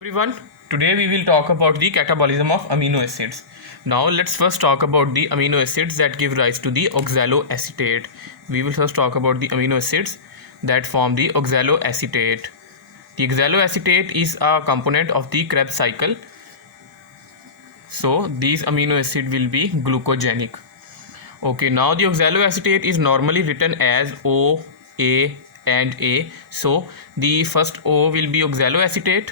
Everyone, today we will talk about the catabolism of amino acids. Now let's first talk about the amino acids that give rise to the oxaloacetate. We will first talk about the amino acids that form the oxaloacetate. The oxaloacetate is a component of the Krebs cycle. So these amino acids will be glucogenic. Okay, now the oxaloacetate is normally written as O, A and A. So the first O will be oxaloacetate.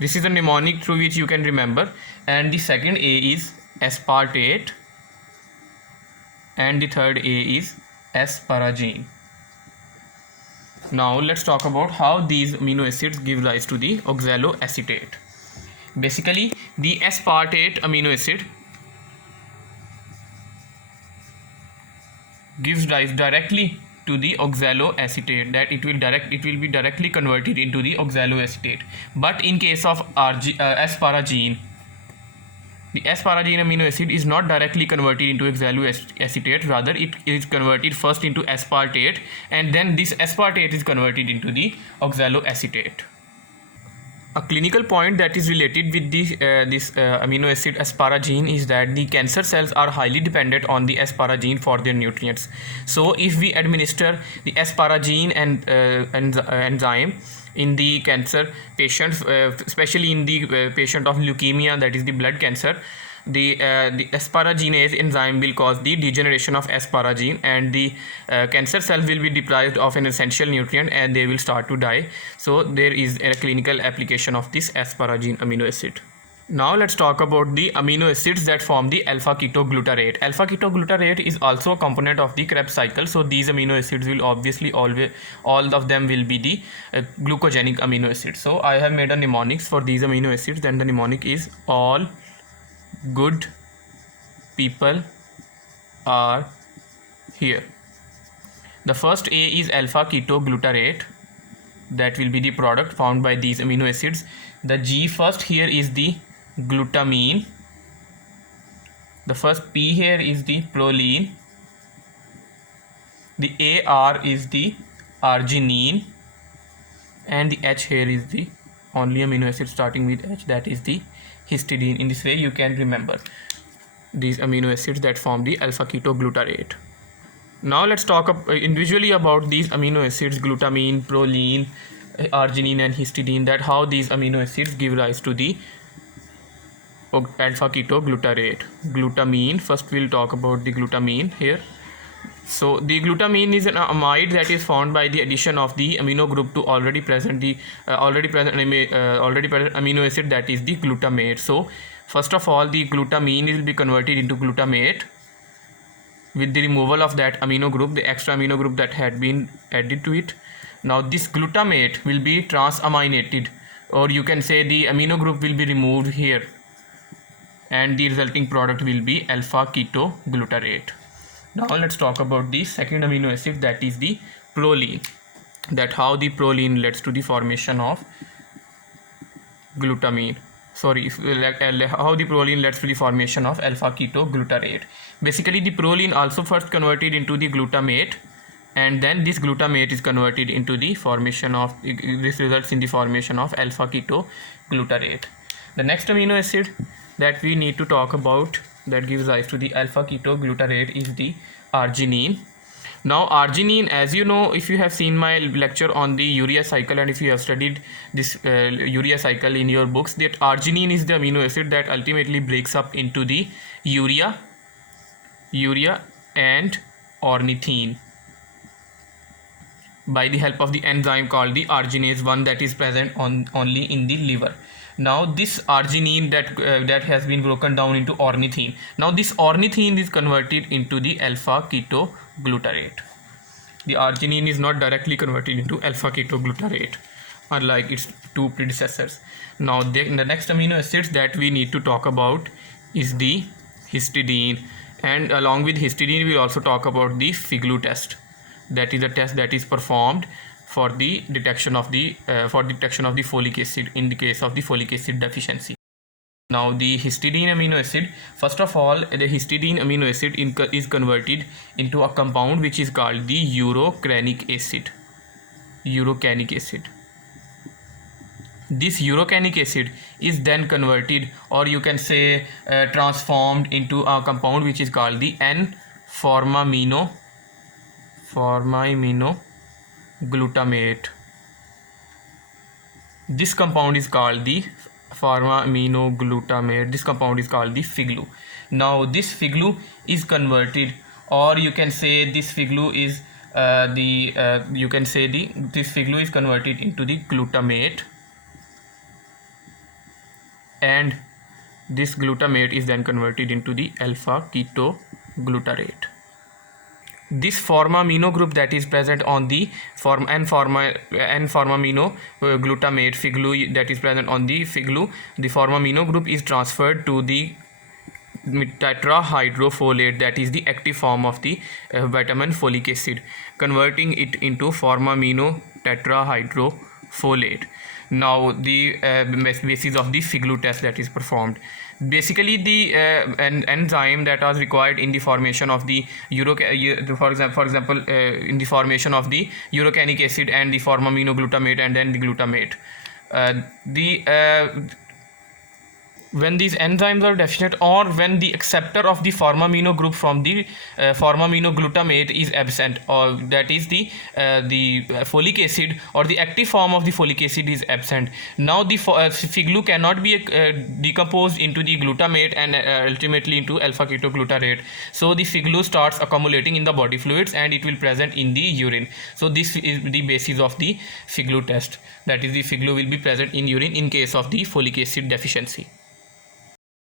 This is the mnemonic through which you can remember, and the second A is aspartate and the third A is asparagine. Now let's talk about how these amino acids give rise to the oxaloacetate. Basically, the aspartate amino acid gives rise directly to the oxaloacetate, that it will be directly converted into the oxaloacetate. But in case of asparagine, the asparagine amino acid is not directly converted into oxaloacetate, rather it is converted first into aspartate and then this aspartate is converted into the oxaloacetate. A clinical point that is related with this amino acid asparagine is that the cancer cells are highly dependent on the asparagine for their nutrients. So if we administer the asparagine and enzyme in the cancer patients, especially in the patient of leukemia, that is the blood cancer, the asparaginase enzyme will cause the degeneration of asparagine, and the cancer cells will be deprived of an essential nutrient and they will start to die. So there is a clinical application of this asparagine amino acid. Now let's talk about the amino acids that form the alpha ketoglutarate. Alpha ketoglutarate is also a component of the Krebs cycle. So these amino acids will obviously always, all of them will be the glucogenic amino acids. So I have made a mnemonics for these amino acids, and the mnemonic is all good people are here. The first A is alpha ketoglutarate, that will be the product found by these amino acids. The G first here is the glutamine, the first P here is the proline, the AR is the arginine, and the H here is the only amino acid starting with H, that is the histidine. In this way you can remember these amino acids that form the alpha ketoglutarate. Now let's talk individually about these amino acids, glutamine, proline, arginine and histidine, that how these amino acids give rise to the alpha ketoglutarate. Glutamine, first we'll talk about the glutamine here. So the glutamine is an amide that is formed by the addition of the amino group to already present amino acid, that is the glutamate. So first of all, the glutamine will be converted into glutamate with the removal of that amino group, the extra amino group that had been added to it. Now this glutamate will be transaminated, or you can say the amino group will be removed here, and the resulting product will be alpha ketoglutarate. Now let's talk about the second amino acid, that is the proline, that how the proline leads to the formation of glutamine. How the proline leads to the formation of alpha ketoglutarate. Basically the proline also first converted into the glutamate, and then this glutamate is converted into the formation of, this results in the formation of alpha ketoglutarate. The next amino acid that we need to talk about that gives rise to the alpha ketoglutarate is the arginine. Now arginine, as you know, if you have seen my lecture on the urea cycle and if you have studied this urea cycle in your books, that arginine is the amino acid that ultimately breaks up into the urea and ornithine by the help of the enzyme called the arginase 1 that is present only in the liver. Now this arginine that has been broken down into ornithine, now this ornithine is converted into the alpha ketoglutarate. The arginine is not directly converted into alpha ketoglutarate unlike its two predecessors. Now the next amino acids that we need to talk about is the histidine, and along with histidine we will also talk about the Figlu test, that is a test that is performed for the detection of the folic acid in the case of the folic acid deficiency. Now the histidine amino acid, first of all the histidine amino acid is converted into a compound which is called the urocanic acid. this urocanic acid is then converted, or you can say transformed into a compound which is called the N-formamino-glutamate. This compound is called the formamino-glutamate. This compound is called the FIGLU. Now this FIGLU is converted, or you can say this FIGLU is this FIGLU is converted into the glutamate, and this glutamate is then converted into the alpha ketoglutarate. This formamino group that is present on the N-formamino glutamate FIGLU that is present on the FIGLU, the formamino group is transferred to the tetrahydrofolate, that is the active form of the vitamin folic acid, converting it into formamino tetrahydrofolate. Now the basis of the FIGLU test that is performed. Basically the an enzyme that was required in the formation of the for example in the formation of the urocanic acid and the formamino-glutamate and then the glutamate, when these enzymes are deficient, or when the acceptor of the formamino group from the formamino-glutamate is absent, or that is the folic acid or the active form of the folic acid is absent. Now the FIGLU cannot be decomposed into the glutamate and ultimately into alpha ketoglutarate. So the FIGLU starts accumulating in the body fluids and it will present in the urine. So this is the basis of the FIGLU test, that is the FIGLU will be present in urine in case of the folic acid deficiency.